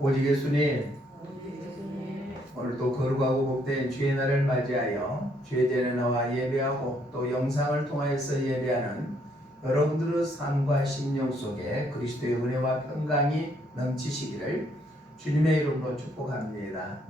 오직 예수님, 오늘도 거룩하고 복된 주의 날을 맞이하여 주의 전에 나와 예배하고 또 영상을 통하여서 예배하는 여러분들의 삶과 심령 속에 그리스도의 은혜와 평강이 넘치시기를 주님의 이름으로 축복합니다.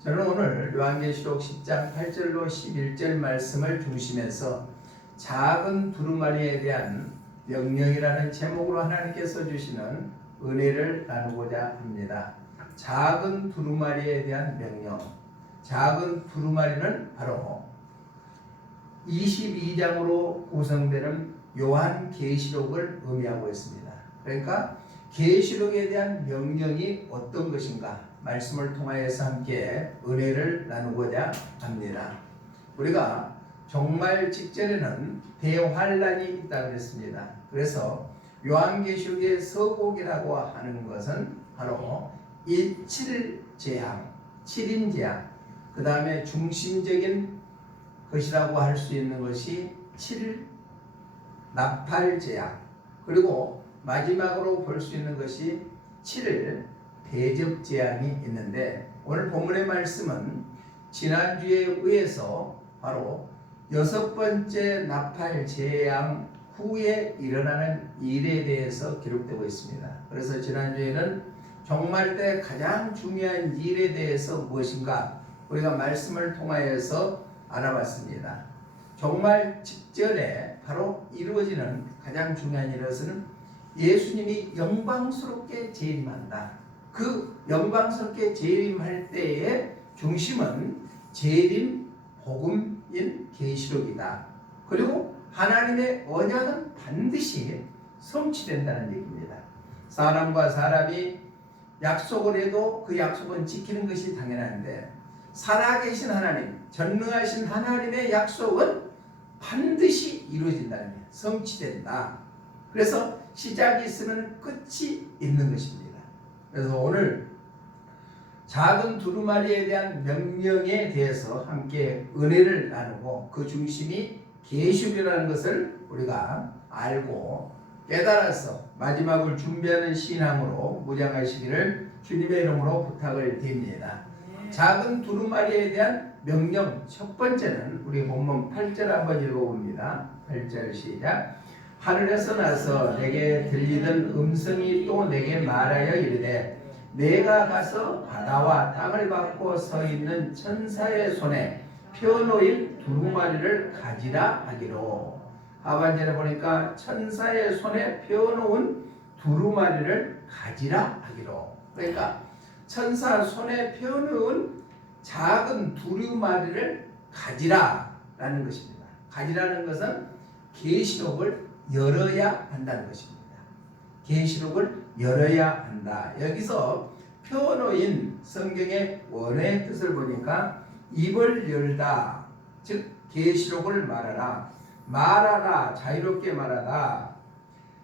저는 오늘 요한계시록 10장 8절로 11절 말씀을 중심해서 작은 두루마리에 대한 명령이라는 제목으로 하나님께서 주시는 은혜를 나누고자 합니다. 작은 두루마리에 대한 명령. 작은 두루마리는 바로 22장으로 구성되는 요한계시록을 의미하고 있습니다. 그러니까 계시록에 대한 명령이 어떤 것인가 말씀을 통하여서 함께 은혜를 나누고자 합니다. 우리가 종말 직전에는 대환란이 있다고 했습니다. 그래서 요한계시록의 서곡이라고 하는 것은 바로 7재앙, 7인 재앙, 그 다음에 중심적인 것이라고 할 수 있는 것이 7나팔재앙, 그리고 마지막으로 볼 수 있는 것이 7 대접재앙이 있는데, 오늘 본문의 말씀은 지난주에 의해서 바로 6번째 나팔재앙 후에 일어나는 일에 대해서 기록되고 있습니다. 그래서 지난주에는 종말 때 가장 중요한 일에 대해서 무엇인가 우리가 말씀을 통하여서 알아봤습니다. 종말 직전에 바로 이루어지는 가장 중요한 일은 예수님이 영광스럽게 재림한다. 그 영광스럽게 재림할 때의 중심은 재림 복음인 계시록이다. 그리고 하나님의 언약은 반드시 성취된다는 얘기입니다. 사람과 사람이 약속을 해도 그 약속은 지키는 것이 당연한데, 살아계신 하나님, 전능하신 하나님의 약속은 반드시 이루어진다는 거예요. 성취된다. 그래서 시작이 있으면 끝이 있는 것입니다. 그래서 오늘 작은 두루마리에 대한 명령에 대해서 함께 은혜를 나누고, 그 중심이 계시록이라는 것을 우리가 알고 깨달아서 마지막을 준비하는 신앙으로 무장하시기를 주님의 이름으로 부탁을 드립니다. 작은 두루마리에 대한 명령 첫 번째는 우리 본문 8절 한번 읽어봅니다. 8절 시작. 하늘에서 나서 내게 들리던 음성이 또 내게 말하여 이르되, 내가 가서 바다와 땅을 받고 서 있는 천사의 손에 펴놓인 두루마리를 가지라 하기로. 하반절에 보니까 천사의 손에 펴놓은 두루마리를 가지라 하기로. 그러니까 천사 손에 펴놓은 작은 두루마리를 가지라 라는 것입니다. 가지라는 것은 계시록을 열어야 한다는 것입니다. 계시록을 열어야 한다. 여기서 펴놓인 성경의 원어의 뜻을 보니까 입을 열다, 즉 계시록을 말하라, 말하라, 자유롭게 말하라,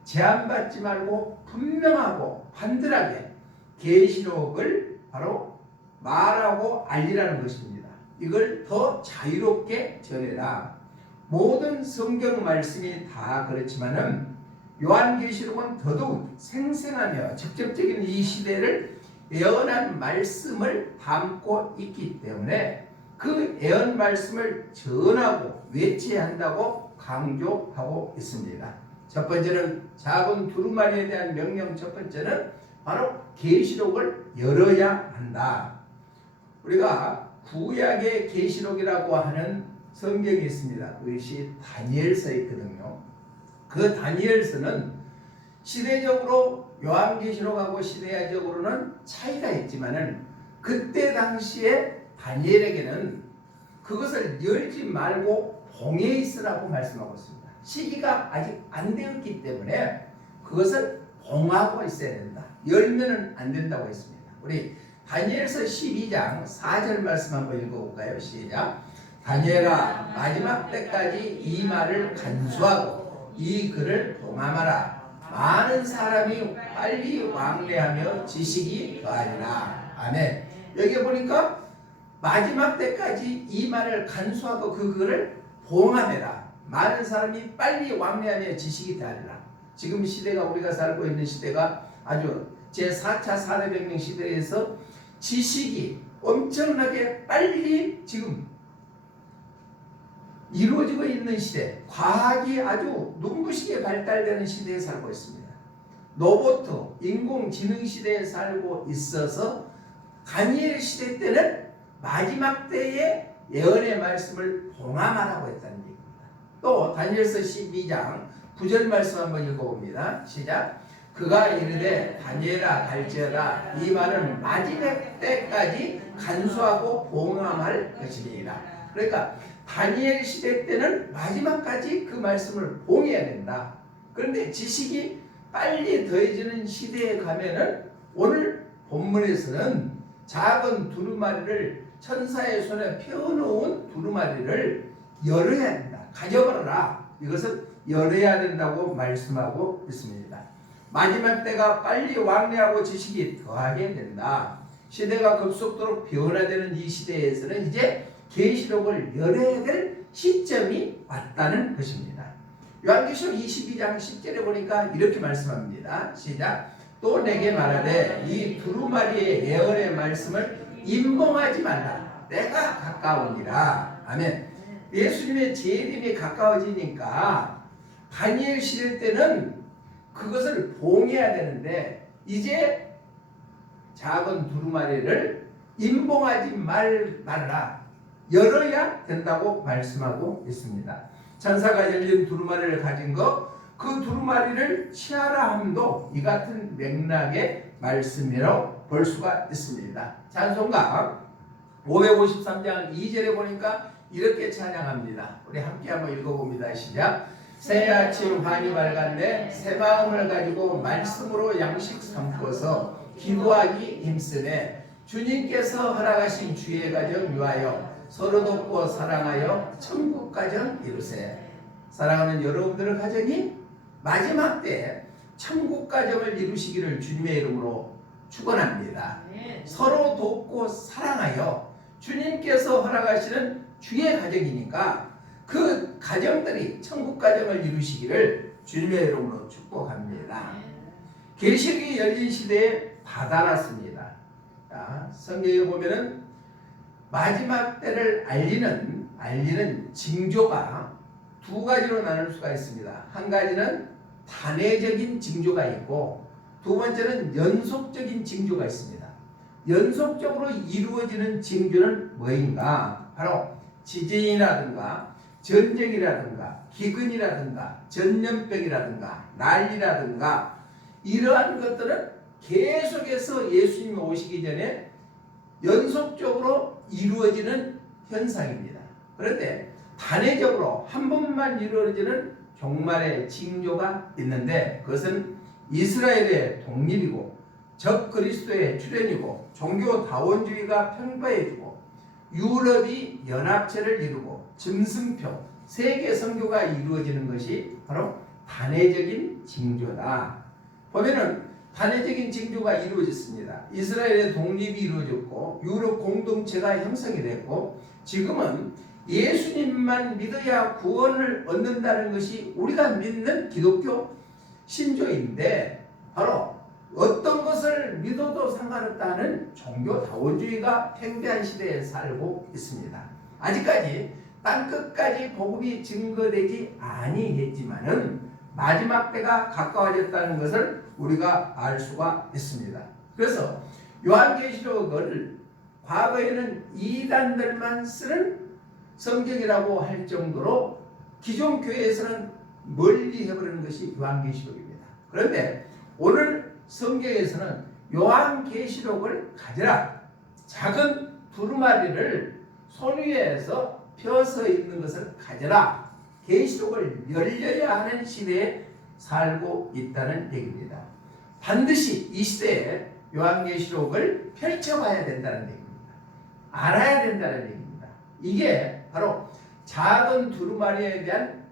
제한받지 말고 분명하고 반들하게 계시록을 바로 말하고 알리라는 것입니다. 이걸 더 자유롭게 전해라. 모든 성경 말씀이 다 그렇지만은 요한계시록은 더더욱 생생하며 직접적인 이 시대를 예언한 말씀을 담고 있기 때문에 그 예언 말씀을 전하고 외쳐야 한다고 강조하고 있습니다. 첫 번째는 작은 두루마리에 대한 명령, 첫 번째는 바로 계시록을 열어야 한다. 우리가 구약의 계시록이라고 하는 성경이 있습니다. 그것이 다니엘서에 있거든요. 그 다니엘서는 시대적으로 요한계시록하고 시대적으로는 차이가 있지만은 그때 당시에 다니엘에게는 그것을 열지 말고 봉해 있으라고 말씀하고 있습니다. 시기가 아직 안 되었기 때문에 그것을 봉하고 있어야 된다. 열면은 안 된다고 했습니다. 우리 다니엘서 12장 4절 말씀 한번 읽어볼까요? 시작. 다니엘아, 마지막 때까지 이 말을 간수하고 이 글을 봉함하라. 많은 사람이 빨리 왕래하며 지식이 더하리라. 아멘. 여기 보니까 마지막 때까지 이 말을 간수하고 그 글을 봉함해라. 많은 사람이 빨리 왕래하며 지식이 더하리라. 지금 시대가, 우리가 살고 있는 시대가 아주 제4차 산업혁명 시대에서 지식이 엄청나게 빨리 지금 이루어지고 있는 시대, 과학이 아주 눈부시게 발달되는 시대에 살고 있습니다. 로봇, 인공지능 시대에 살고 있어서 다니엘 시대 때는 마지막 때의 예언의 말씀을 봉함하라고 했다는 얘기입니다. 또 다니엘서 12장 9절 말씀 한번 읽어봅니다. 시작. 그가 이르되 다니엘아 갈지어다 이 말은 마지막 때까지 간수하고 봉함할 것이니라. 그러니까 다니엘 시대 때는 마지막까지 그 말씀을 봉해야 된다. 그런데 지식이 빨리 더해지는 시대에 가면은 오늘 본문에서는 작은 두루마리를 천사의 손에 펴놓은 두루마리를 열어야 된다. 가져버려라. 이것을 열어야 된다고 말씀하고 있습니다. 마지막 때가 빨리 왕래하고 지식이 더하게 된다. 시대가 급속도로 변화되는 이 시대에서는 이제 계시록을 열어야 될 시점이 왔다는 것입니다. 요한계시록 22장 10절에 보니까 이렇게 말씀합니다. 시작. 또 내게 말하되 이 두루마리의 예언의 말씀을 임봉하지 말라. 때가 가까우니라. 아멘. 예수님의 재림이 가까워지니까 다니엘 시대 때는 그것을 봉해야 되는데 이제 작은 두루마리를 임봉하지 말라. 열어야 된다고 말씀하고 있습니다. 천사가 열린 두루마리를 가진 그 두루마리를 취하라 함도 이 같은 맥락의 말씀이라고 볼 수가 있습니다. 찬송가 553장 2절에 보니까 이렇게 찬양합니다. 우리 함께 한번 읽어봅니다. 시작. 새 아침 환히 밝았네 새 마음을 가지고 말씀으로 양식 삼고서 기도하기 힘쓰네. 주님께서 허락하신 주의 가정 유하여 서로 돕고 사랑하여 천국 가정 이루세. 사랑하는 여러분들의 가정이 마지막 때 천국 가정을 이루시기를 주님의 이름으로 축원합니다. 서로 돕고 사랑하여 주님께서 허락하시는 주의 가정이니까 그 가정들이 천국 가정을 이루시기를 주님의 이름으로 축복합니다. 계시록이 열린 시대에 다다랐습니다. 성경에 보면은 마지막 때를 알리는 징조가 두 가지로 나눌 수가 있습니다. 한 가지는 단회적인 징조가 있고 두 번째는 연속적인 징조가 있습니다. 연속적으로 이루어지는 징조는 뭐인가? 바로 지진이라든가 전쟁이라든가 기근이라든가 전염병이라든가 난리라든가 이러한 것들은 계속해서 예수님이 오시기 전에 연속적으로 이루어지는 현상입니다. 그런데 단회적으로 한 번만 이루어지는 종말의 징조가 있는데 그것은 이스라엘의 독립이고 적 그리스도의 출현이고 종교 다원주의가 평가해지고 유럽이 연합체를 이루고 짐승표 세계 선교가 이루어지는 것이 바로 단회적인 징조다. 보면은 단회적인 징조가 이루어졌습니다. 이스라엘의 독립이 이루어졌고 유럽 공동체가 형성이 됐고 지금은 예수님만 믿어야 구원을 얻는다는 것이 우리가 믿는 기독교 신조인데 바로 어떤 것을 믿어도 상관없다는 종교 다원주의가 팽배한 시대에 살고 있습니다. 아직까지 땅끝까지 복음이 증거되지 아니했지만은 마지막 때가 가까워졌다는 것을 우리가 알 수가 있습니다. 그래서 요한계시록을 과거에는 이단들만 쓰는 성경이라고 할 정도로 기존 교회에서는 멀리 해버리는 것이 요한계시록입니다. 그런데 오늘 성경에서는 요한계시록을 가지라. 작은 두루마리를 손 위에서 펴서 있는 것을 가져라. 계시록을 열려야 하는 시대에 살고 있다는 얘기입니다. 반드시 이 시대에 요한계시록을 펼쳐봐야 된다는 얘기입니다. 알아야 된다는 얘기입니다. 이게 바로 작은 두루마리에 대한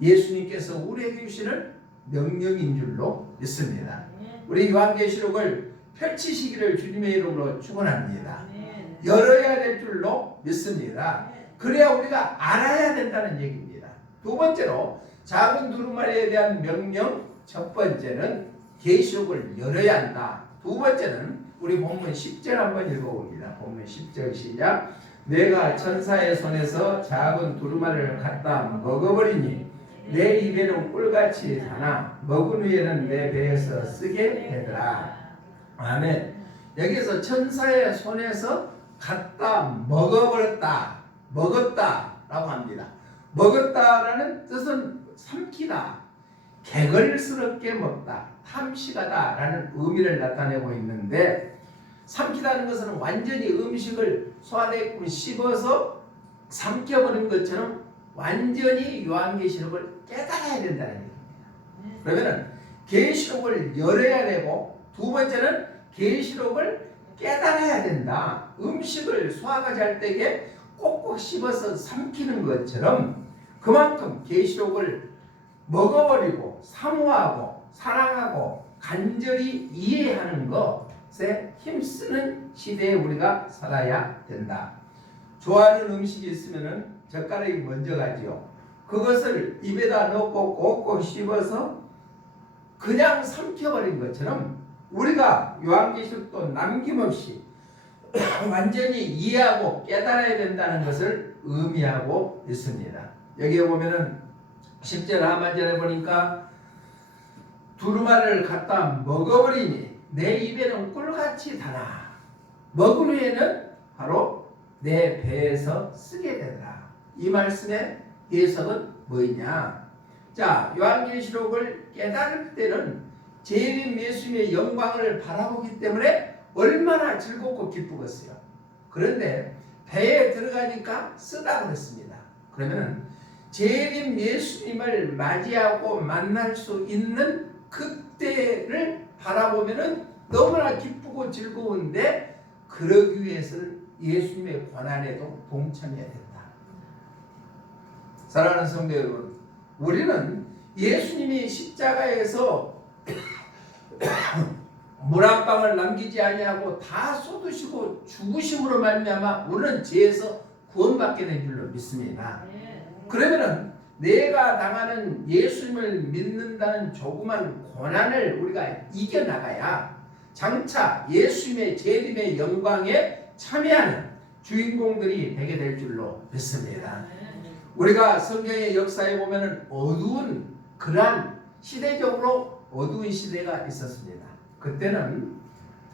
예수님께서 우리에게 주시는 명령인 줄로 믿습니다. 우리 요한계시록을 펼치시기를 주님의 이름으로 축원합니다. 열어야 될 줄로 믿습니다. 그래야 우리가 알아야 된다는 얘기입니다. 두 번째로 작은 두루마리에 대한 명령 첫 번째는 계시록을 열어야 한다. 두 번째는 우리 본문 10절 한번 읽어봅니다. 본문 10절 시작. 내가 천사의 손에서 작은 두루마리를 갖다 먹어버리니 내 입에는 꿀같이 다나 먹은 후에는 내 배에서 쓰게 되더라. 아멘. 여기서 천사의 손에서 갖다 먹어버렸다, 먹었다라고 합니다. 먹었다라는 뜻은 삼키다, 개걸스럽게 먹다, 탐식하다라는 의미를 나타내고 있는데, 삼키다는 것은 완전히 음식을 소화되게끔 씹어서 삼켜버린 것처럼 완전히 요한계시록을 깨달아야 된다는 얘기입니다. 그러면은 계시록을 열어야 되고, 두 번째는 계시록을 깨달아야 된다. 음식을 소화가 잘 되게 꼭꼭 씹어서 삼키는 것처럼 그만큼 계시록을 먹어버리고 사모하고 사랑하고 간절히 이해하는 것에 힘쓰는 시대에 우리가 살아야 된다. 좋아하는 음식이 있으면 젓가락이 먼저 가지요. 그것을 입에다 넣고 꼭꼭 씹어서 그냥 삼켜버린 것처럼 우리가 요한계시록도 남김없이 완전히 이해하고 깨달아야 된다는 것을 의미하고 있습니다. 여기에 보면은 10절 하반절에 보니까 두루마리를 갖다 먹어버리니 내 입에는 꿀같이 달아 먹은 후에는 바로 내 배에서 쓰게 되더라. 이 말씀의 해석은 뭐냐? 자, 요한계시록을 깨달을 때는 재림 예수님의 영광을 바라보기 때문에 얼마나 즐겁고 기쁘겠어요. 그런데 배에 들어가니까 쓰다 그랬습니다. 그러면 재림 예수님을 맞이하고 만날 수 있는 그때를 바라보면 너무나 기쁘고 즐거운데, 그러기 위해서는 예수님의 고난에도 동참해야 된다. 사랑하는 성도 여러분, 우리는 예수님이 십자가에서 물 한 방울 남기지 아니하고 다 쏟으시고 죽으심으로 말미암아 우리는 죄에서 구원받게 된 줄로 믿습니다. 그러면은 내가 당하는 예수님을 믿는다는 조그만 고난을 우리가 이겨나가야 장차 예수님의 재림의 영광에 참여하는 주인공들이 되게 될 줄로 믿습니다. 우리가 성경의 역사에 보면은 어두운 그러한 시대적으로 어두운 시대가 있었습니다. 그때는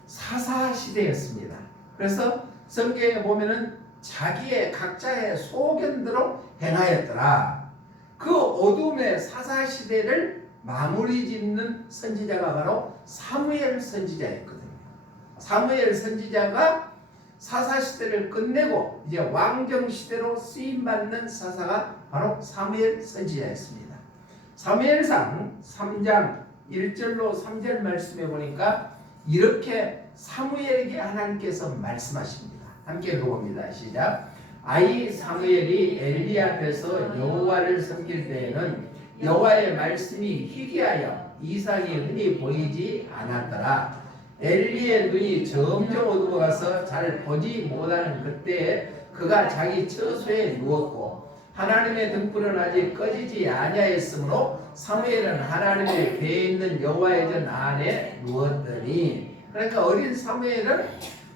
사사 시대였습니다. 그래서 성경에 보면은 자기의 각자의 소견대로 행하였더라. 그 어둠의 사사 시대를 마무리 짓는 선지자가 바로 사무엘 선지자였거든요. 사무엘 선지자가 사사 시대를 끝내고 이제 왕정 시대로 쓰임 받는 사사가 바로 사무엘 선지자였습니다. 사무엘상 3장 1절로 3절 말씀해 보니까 이렇게 사무엘에게 하나님께서 말씀하십니다. 함께 읽어봅니다. 시작. 아이 사무엘이 엘리 앞에서 여호와를 섬길 때에는 여호와의 말씀이 희귀하여 이상이 흔히 보이지 않았더라. 엘리의 눈이 점점 어두워가서 잘 보지 못하는 그때에 그가 자기 처소에 누웠고 하나님의 등불은 아직 꺼지지 아니하였으므로 사무엘은 하나님의 배에 있는 여호와의 전 안에 누웠더니, 그러니까 어린 사무엘은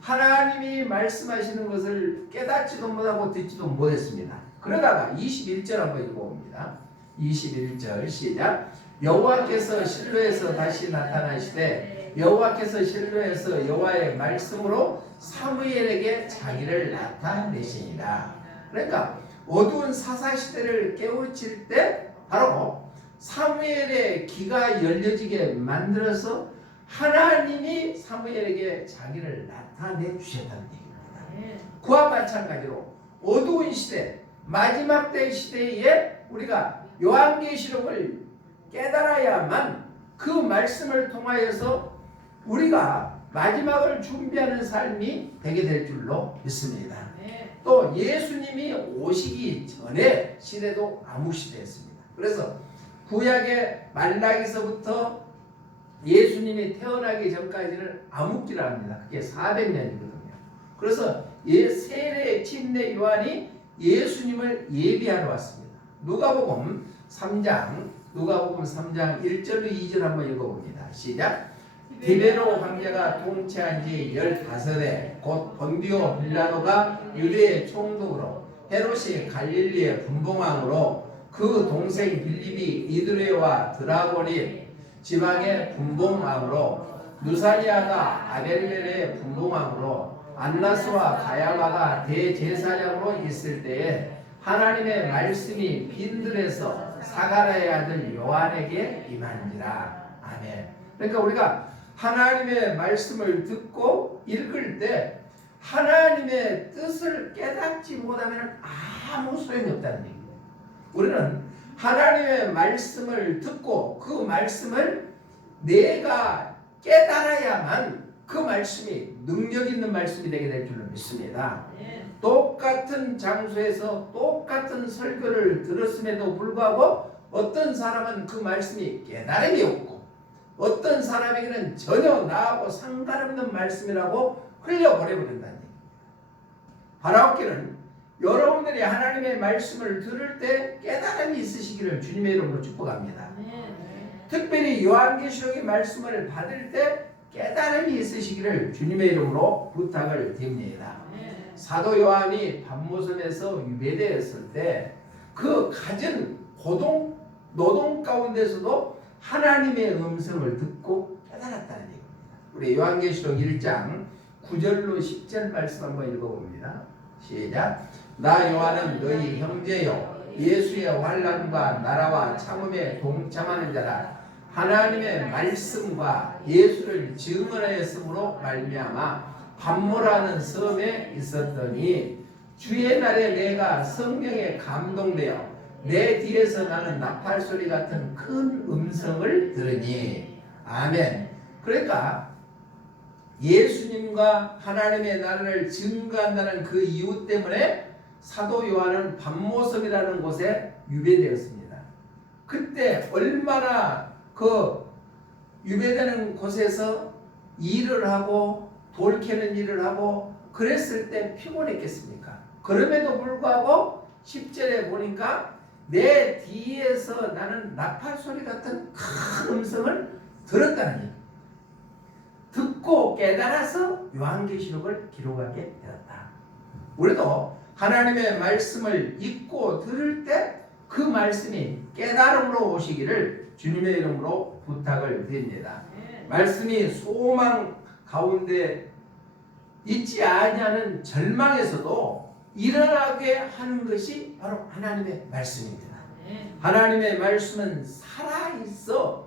하나님이 말씀하시는 것을 깨닫지도 못하고 듣지도 못했습니다. 그러다가 21절 한번 읽어봅니다. 21절 시작. 여호와께서 실로에서 다시 나타나시되 여호와께서 실로에서 여호와의 말씀으로 사무엘에게 자기를 나타내시니라. 그러니까 어두운 사사시대를 깨우칠 때 바로 사무엘의 귀가 열려지게 만들어서 하나님이 사무엘에게 자기를 나타내 주셨다는 얘기입니다. 그와 마찬가지로 어두운 시대, 마지막 때 시대에 우리가 요한계시록을 깨달아야만 그 말씀을 통하여서 우리가 마지막을 준비하는 삶이 되게 될 줄로 믿습니다. 또 예수님이 오시기 전에 시대도 암흑시대였습니다. 그래서 구약의 말라기서부터 예수님이 태어나기 전까지는 암흑기라 합니다. 그게 400년이거든요. 그래서 세례 침례 요한이 예수님을 예비하러 왔습니다. 누가복음 3장 누가복음 3장 1절로 2절 한번 읽어봅니다. 시작. 디베로 황제가 통치한 지 15해 곧 본디오 빌라도가 유대의 총독으로 헤롯이 갈릴리의 분봉왕으로 그 동생 빌립이 이두레와 드라고니 지방의 분봉왕으로 누사리아가 아벨레의 분봉왕으로 안나스와 가야바가 대제사장으로 있을 때에 하나님의 말씀이 빈들에서 사가랴의 아들 요한에게 임한지라. 아멘. 그러니까 우리가 하나님의 말씀을 듣고 읽을 때 하나님의 뜻을 깨닫지 못하면 아무 소용이 없다는 얘기예요. 우리는 하나님의 말씀을 듣고 그 말씀을 내가 깨달아야만 그 말씀이 능력 있는 말씀이 되게 될 줄로 믿습니다. 똑같은 장소에서 똑같은 설교를 들었음에도 불구하고 어떤 사람은 그 말씀이 깨달음이 없고 어떤 사람에게는 전혀 나하고 상관없는 말씀이라고 흘려보내버린다는 얘기입니다. 바라옵기는 여러분들이 하나님의 말씀을 들을 때 깨달음이 있으시기를 주님의 이름으로 축복합니다. 특별히 요한계시록의 말씀을 받을 때 깨달음이 있으시기를 주님의 이름으로 부탁을 드립니다. 사도 요한이 밤모섬에서 유배되었을 때 그 가진 고동 노동 가운데서도 하나님의 음성을 듣고 깨달았다는 얘기입니다. 우리 요한계시록 1장 9절로 10절 말씀 한번 읽어봅니다. 시작. 나 요한은 너희 형제요 예수의 환난과 나라와 참음에 동참하는 자라. 하나님의 말씀과 예수를 증언하였으므로 말미암아 밤모라는 섬에 있었더니 주의 날에 내가 성령에 감동되어 내 뒤에서 나는 나팔소리 같은 큰 음성을 들으니. 아멘. 그러니까 예수님과 하나님의 나라를 증거한다는 그 이유 때문에 사도 요한은 밤모섬이라는 곳에 유배되었습니다. 그때 얼마나 그 유배되는 곳에서 일을 하고 돌 캐는 일을 하고 그랬을 때 피곤했겠습니까? 그럼에도 불구하고 10절에 보니까 내 뒤에서 나는 나팔소리 같은 큰 음성을 들었다는 얘기. 듣고 깨달아서 요한계시록을 기록하게 되었다. 우리도 하나님의 말씀을 읽고 들을 때 그 말씀이 깨달음으로 오시기를 주님의 이름으로 부탁을 드립니다. 말씀이 소망 가운데 있지 아니하는 절망에서도 일어나게 하는 것이 바로 하나님의 말씀입니다. 하나님의 말씀은 살아있어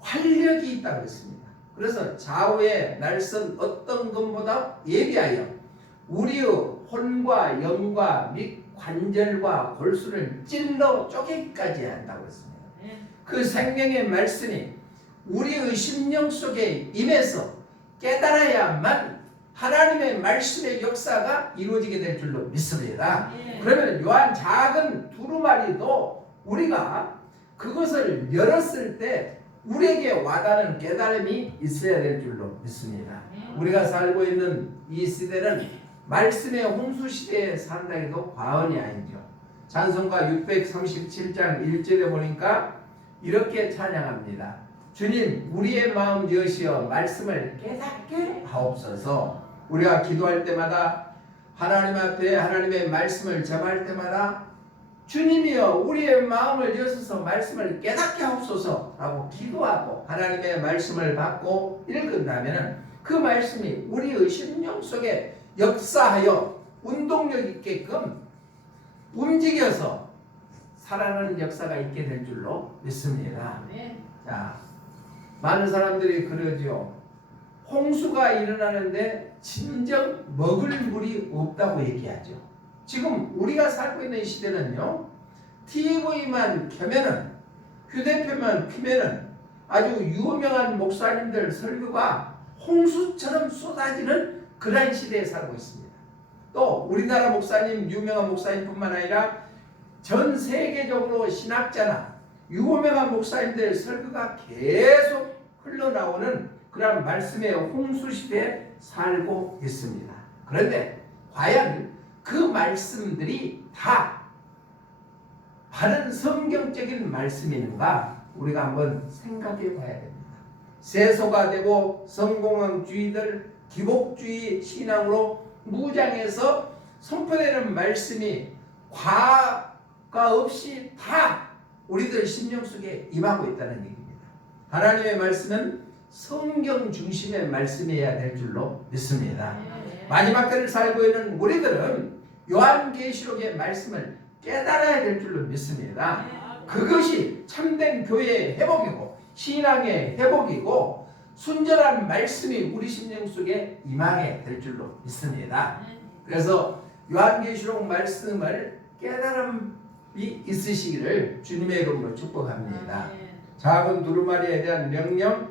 활력이 있다고 했습니다. 그래서 좌우의 날선 어떤 것보다 예비하여 우리의 혼과 영과 및 관절과 골수를 찔러 쪼개기까지 한다고 했습니다. 그 생명의 말씀이 우리의 심령 속에 임해서 깨달아야만 하나님의 말씀의 역사가 이루어지게 될 줄로 믿습니다. 그러면 요한 작은 두루마리도 우리가 그것을 열었을 때 우리에게 와닿는 깨달음이 있어야 될 줄로 믿습니다. 우리가 살고 있는 이 시대는 말씀의 홍수 시대에 산다 해도 과언이 아니죠. 찬송가 637장 1절에 보니까 이렇게 찬양합니다. 주님 우리의 마음 여시어 말씀을 깨닫게 하옵소서. 우리가 기도할 때마다 하나님 앞에 하나님의 말씀을 접할 때마다 주님이여 우리의 마음을 여셔서 말씀을 깨닫게 하옵소서 라고 기도하고 하나님의 말씀을 받고 읽은다면 그 말씀이 우리의 심령 속에 역사하여 운동력 있게끔 움직여서 살아나는 역사가 있게 될 줄로 믿습니다. 자, 많은 사람들이 그러죠. 홍수가 일어나는데 진정 먹을 물이 없다고 얘기하죠. 지금 우리가 살고 있는 시대는요, TV만 켜면은, 휴대폰만 켜면은 아주 유명한 목사님들 설교가 홍수처럼 쏟아지는 그런 시대에 살고 있습니다. 또 우리나라 목사님, 유명한 목사님뿐만 아니라 전 세계적으로 신학자나 유명한 목사님들 설교가 계속 흘러나오는 그런 말씀의 홍수 시대에 살고 있습니다. 그런데 과연 그 말씀들이 다 바른 성경적인 말씀이 있는가 우리가 한번 생각해 봐야 됩니다. 세소가 되고 성공학주의들 기복주의 신앙으로 무장해서 선포되는 말씀이 과가 없이 다 우리들 심령 속에 임하고 있다는 얘기입니다. 하나님의 말씀은 성경 중심의 말씀이어야 될 줄로 믿습니다. 마지막 때를 살고 있는 우리들은 요한계시록의 말씀을 깨달아야 될 줄로 믿습니다. 그것이 참된 교회의 회복이고 신앙의 회복이고 순전한 말씀이 우리 심령 속에 임하게 될 줄로 믿습니다. 그래서 요한계시록 말씀을 깨달음이 있으시기를 주님의 이름으로 축복합니다. 작은 두루마리에 대한 명령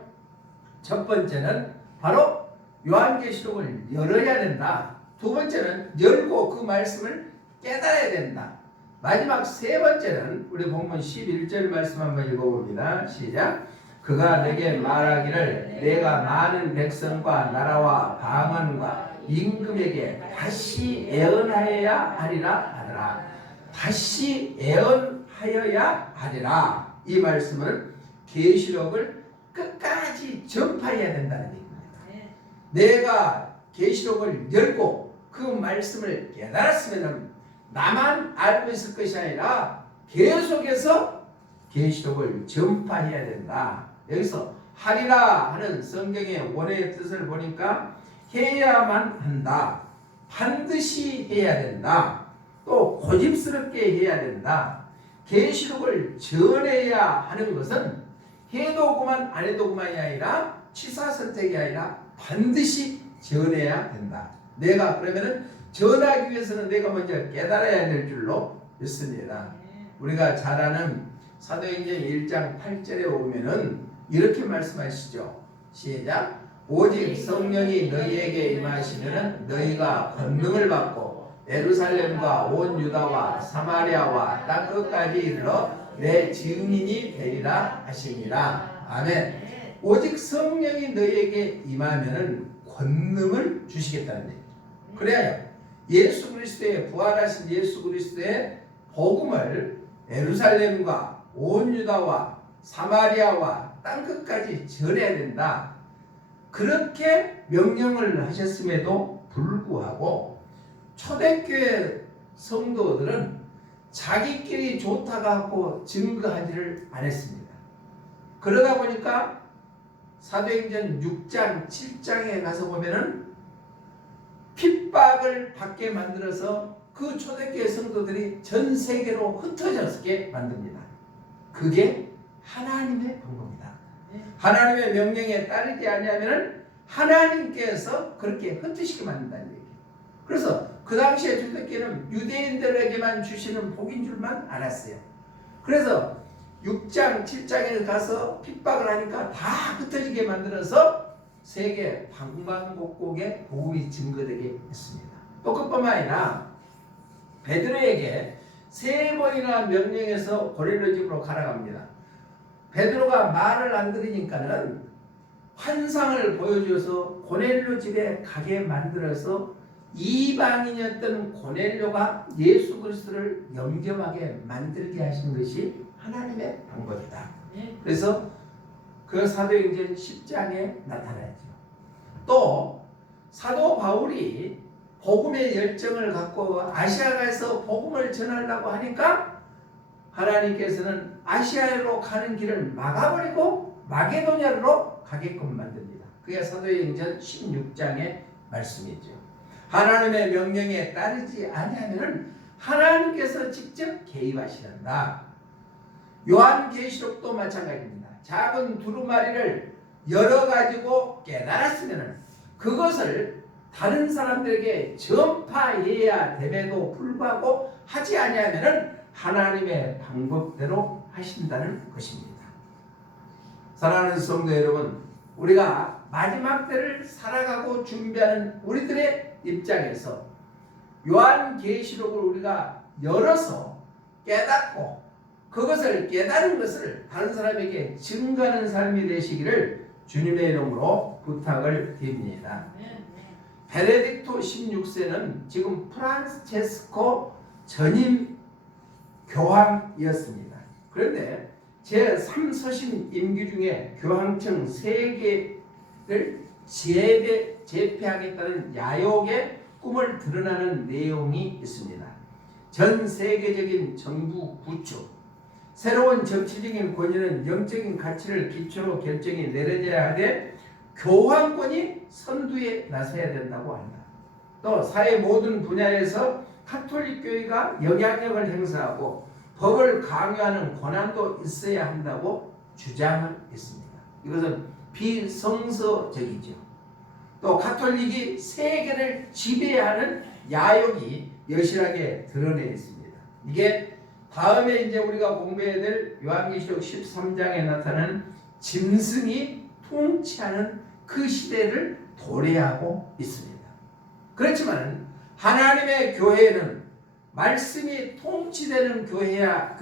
첫 번째는 바로 요한계시록을 열어야 된다. 두 번째는 열고 그 말씀을 깨달아야 된다. 마지막 세 번째는 우리 본문 11절 말씀 한번 읽어봅니다. 시작. 그가 내게 말하기를 내가 많은 백성과 나라와 방언과 임금에게 다시 애언하여야 하리라 하더라. 다시 애언하여야 하리라. 이 말씀은 계시록을 끝까지 전파해야 된다는 얘기입니다. 내가 계시록을 열고 그 말씀을 깨달았으면 나만 알고 있을 것이 아니라 계속해서 계시록을 전파해야 된다. 여기서 하리라 하는 성경의 원어의 뜻을 보니까 해야만 한다. 반드시 해야 된다. 또 고집스럽게 해야 된다. 계시록을 전해야 하는 것은 해도 그만 안 해도 그만이 아니라 취사선택이 아니라 반드시 전해야 된다. 내가 그러면은 전하기 위해서는 내가 먼저 깨달아야 될 줄로 믿습니다. 우리가 잘 아는 사도행전 1장 8절에 오면은 이렇게 말씀하시죠. 시작. 오직 성령이 너희에게 임하시면은 너희가 권능을 받고 예루살렘과 온 유다와 사마리아와 땅 끝까지 이르러 내 증인이 되리라 하시니라. 아멘. 오직 성령이 너희에게 임하면은 권능을 주시겠다는 얘기죠. 그래야 예수 그리스도의 부활하신 예수 그리스도의 복음을 예루살렘과 온 유다와 사마리아와 땅 끝까지 전해야 된다. 그렇게 명령을 하셨음에도 불구하고 초대교회 성도들은 자기끼리 좋다고 하고 증거하지를 않았습니다. 그러다 보니까 사도행전 6장 7장에 가서 보면은 핍박을 받게 만들어서 그 초대교회 성도들이 전 세계로 흩어졌게 만듭니다. 그게 하나님의 방법입니다. 하나님의 명령에 따르지 아니하면 하나님께서 그렇게 흩으시게 만든다는 얘기예요. 그래서 그 당시에 초대교회는 유대인들에게만 주시는 복인 줄만 알았어요. 그래서 6장 7장에 가서 핍박을 하니까 다 흩어지게 만들어서 세계 방방곡곡에 복음이 증거되게 했습니다. 또 그뿐만 아니라 베드로에게 3번이나 명령해서 고넬료 집으로 가라갑니다. 베드로가 말을 안 들으니까는 환상을 보여줘서 고넬료 집에 가게 만들어서 이방인이었던 고넬료가 예수 그리스도를 영접하게 만들게 하신 것이 하나님의 방법이다. 그래서 그 사도행전 10장에 나타나죠. 또 사도 바울이 복음의 열정을 갖고 아시아가에서 복음을 전하려고 하니까 하나님께서는 아시아로 가는 길을 막아버리고 마게도냐로 가게끔 만듭니다. 그게 사도행전 16장의 말씀이죠. 하나님의 명령에 따르지 아니하면 하나님께서 직접 개입하시는다. 요한계시록도 마찬가지입니다. 작은 두루마리를 열어가지고 깨달았으면 그것을 다른 사람들에게 전파해야 됨에도 불구하고 하지 아니하면 하나님의 방법대로 하신다는 것입니다. 사랑하는 성도 여러분, 우리가 마지막 때를 살아가고 준비하는 우리들의 입장에서 요한계시록을 우리가 열어서 깨닫고 그것을 깨달은 것을 다른 사람에게 증거하는 삶이 되시기를 주님의 이름으로 부탁을 드립니다. 베네딕토 16세는 지금 프란체스코 전임 교황이었습니다. 그런데 제3서신 임기 중에 교황청 3개를 제패하겠다는 야욕의 꿈을 드러나는 내용이 있습니다. 전 세계적인 정부 구축, 새로운 정치적인 권위는 영적인 가치를 기초로 결정이 내려져야 하되 교황권이 선두에 나서야 된다고 한다. 또 사회 모든 분야에서 가톨릭 교회가 영향력을 행사하고 법을 강요하는 권한도 있어야 한다고 주장을 했습니다. 이것은 비성서적이죠. 또 가톨릭이 세계를 지배하는 야욕이 여실하게 드러내 있습니다. 이게 다음에 이제 우리가 공부해야 될 요한계시록 13장에 나타나는 짐승이 통치하는 그 시대를 도래하고 있습니다. 그렇지만 하나님의 교회는 말씀이 통치되는 교회가